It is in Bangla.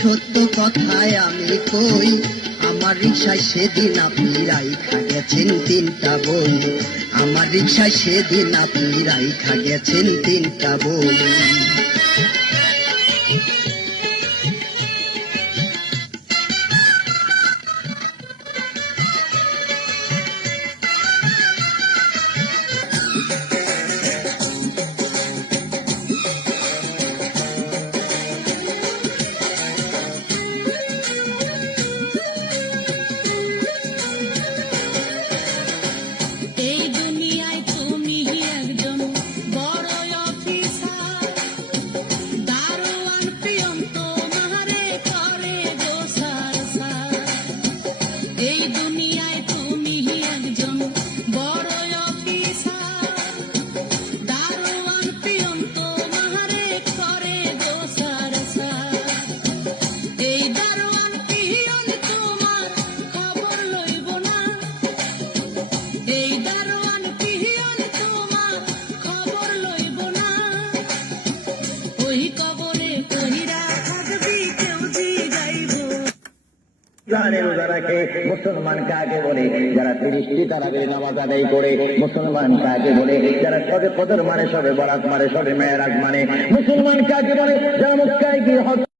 সত্য কথায় আমি কই, আমার রিক্সায় সেদিন আপনি রাইখা গেছেন 3টা বই। আমার রিক্সায় সেদিন আপনি রাইখা গেছেন 3টা বই। রোজা রাখে মুসলমান কাকে বলে? যারা 30টি তারাবির নামাজ আদায় করে। মুসলমান কাকে বলে? যারা সবে কদর মানে, সবে বরাত মানে, সবে মেরাজ মানে। মুসলমান কাকে বলে? যারা মক্কায় গিয়ে হজ